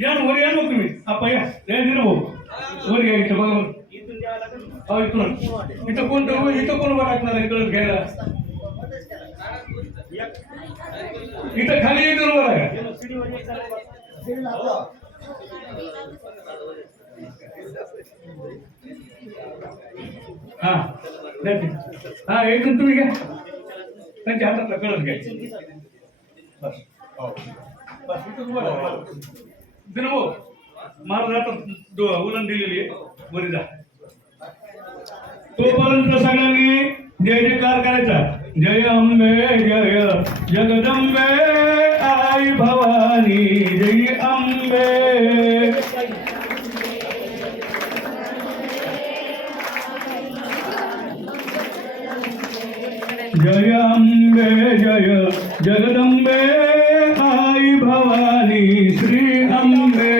या ना, वर या ना तुम्ही. आपण या दिलं भाऊ, वर या. इथं बघा, हो इथून. इथं कोण उभं टाकणार आहे कळत घ्यायला? इथं खाली येऊन उभं राहा. हा हा, एकदम तुम्ही घ्या. त्यांच्या हातातला कळत घ्यायचं. बस बस इथं उभं राहा. भाऊ मला जातात उलन दिलेली आहे, बरी जा. तोपर्यंत सगळ्यांनी जय जयकार करायचा. जय अंबे जय जगदंबे आई भवानी जय अंबे. जय अंबे जय जगदंबे आई भवानी श्री अंबे.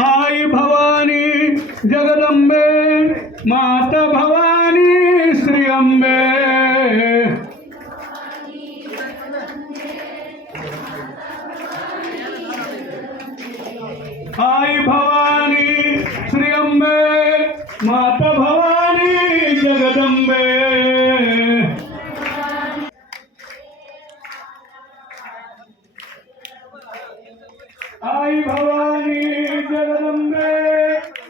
आई भवानी जगदंबे माता भवानी श्री अंबे. आई भवानी श्री अंबे माता भवानी जगदंबे. आई भवानी जगदंबे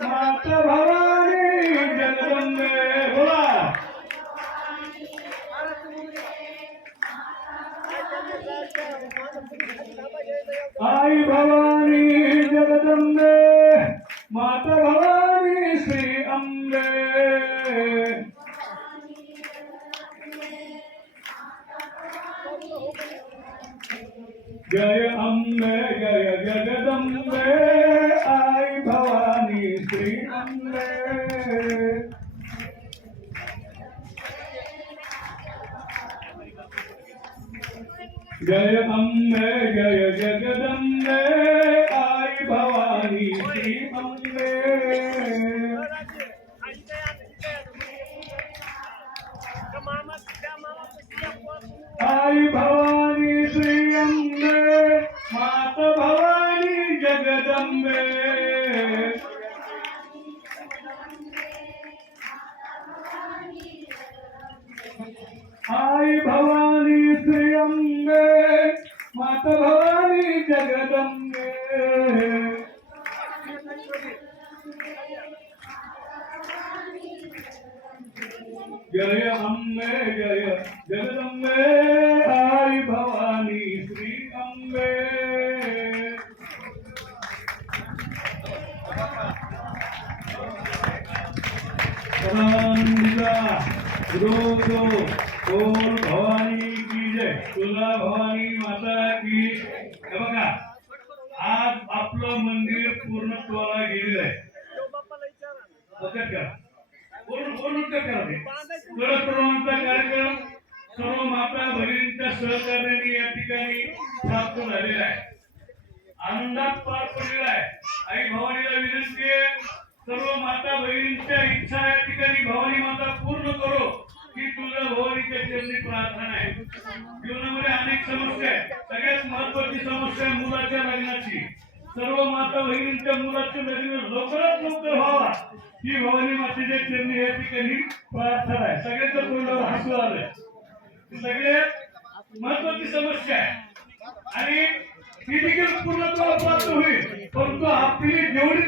माता भवानी जगदंबे. बोला. आई भवानी जगदंबे माता भवानी श्री अंबे. जय अंबे जय जगदंबे आई भवानी श्री अंबे. जय अंबे जय जगदंबे आई भवानी श्री अंबे. आई भवानी श्री अंबे माता भवानी जगदंबे. आई भवानी श्री अंबे माता भवानी जगदंबे. जय अंबे जय जगदंबे आई भवानी श्री अंबे. ओम भवानी की जय. तुला भवानी माता की. हे बघा, आज आपलं मंदिर पूर्णत्वाला गेलेलं आहे. लक्षात करा, पूर्ण सर्वांचा कार्यक्रम सर्व माता भगिनींच्या सहकार्याने या ठिकाणी प्राप्त झालेला आहे. आनंदात पार पडलेला आहे. आई भवानीला विनंती आहे, सर्व माता भगिनींच्या इच्छा या ठिकाणी भवानी माता पूर्ण करो ही तुझ्या भवानीच्या चरणी प्रार्थना आहे. जीवनामध्ये अनेक समस्या आहेत. सगळ्यात महत्वाची समस्या आहे मुलाच्या लग्नाची. सर्व माता भगिनींच्या मुलाचे लग्न लवकरात लवकर व्हावा ही भवानी मातेच्या चरणी या ठिकाणी प्रार्थना आहे. सगळ्यांच्या तोंडावर हसू आलंय. सगळ्यात महत्वाची समस्या आहे आणि ती देखील पूर्णत्वाला प्राप्त होईल. परंतु आपली जेवढी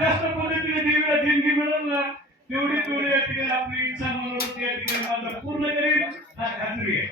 जास्त पद्धतीने देवीला देणगी मिळेल ना तेवढी या ठिकाणी आपली इच्छा मनोरथ या ठिकाणी माझा पूर्ण करेल हा खात्री आहे.